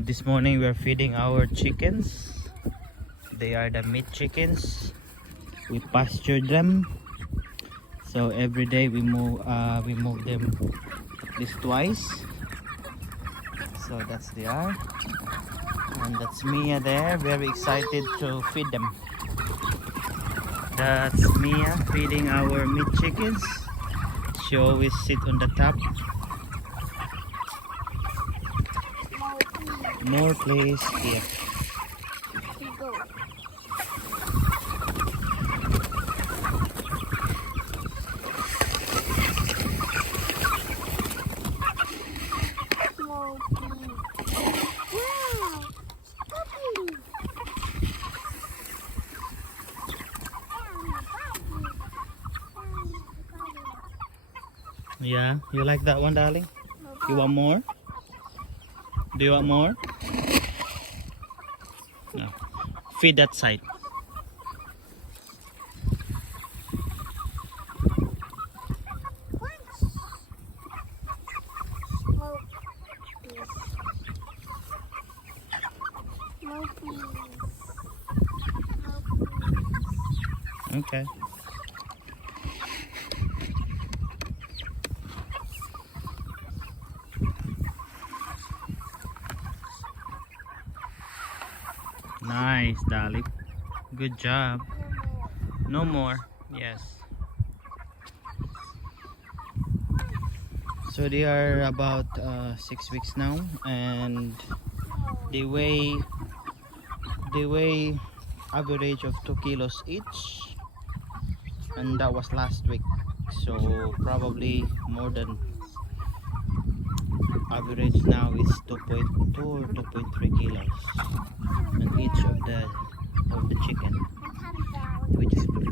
This morning we are feeding our chickens. They are the meat chickens. We pastured them. So every day we move them at least twice. So that's they are. And that's Mia there, very excited to feed them. That's Mia feeding our meat chickens. She always sit on the top. More please. Here. Yeah, you like that one, darling? You want more? Do you want more? No. Feed that side. Okay. Nice, darling. Good job. No more. Yes. So they are about 6 weeks now, and they weigh average of 2 kilos each, and that was last week. So probably more than average now is 2.2 or 2.3 kilos on each of the chicken, which is good.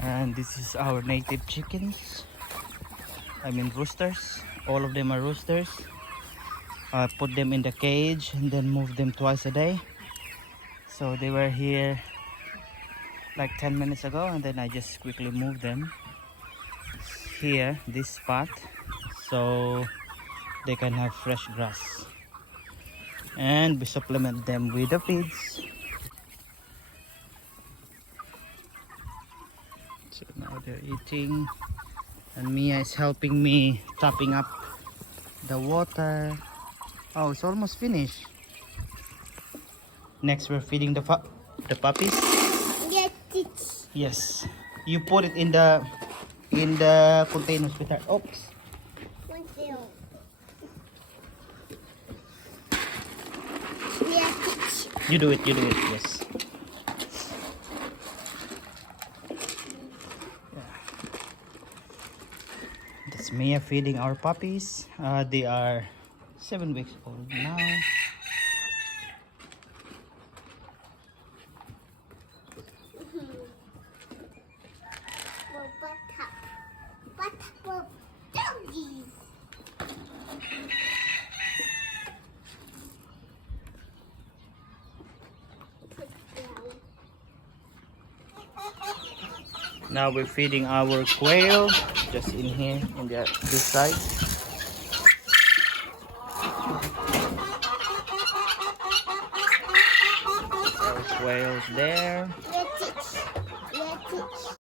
And this is our native chickens. I mean roosters. All of them are roosters. I put them in the cage and then move them twice a day. So they were here like 10 minutes ago, and then I just quickly moved them here, this spot, so they can have fresh grass. And we supplement them with the feeds. So now they're eating, and Mia is helping me topping up the water. Oh, it's almost finished. Next we're feeding the puppies. Yes. Yes. You put it in the containers with her. Oops. You do it, yes. Yeah. That's Mia feeding our puppies. They are 7 weeks old now. Now we're feeding our quail just in here in this side. Our quails there.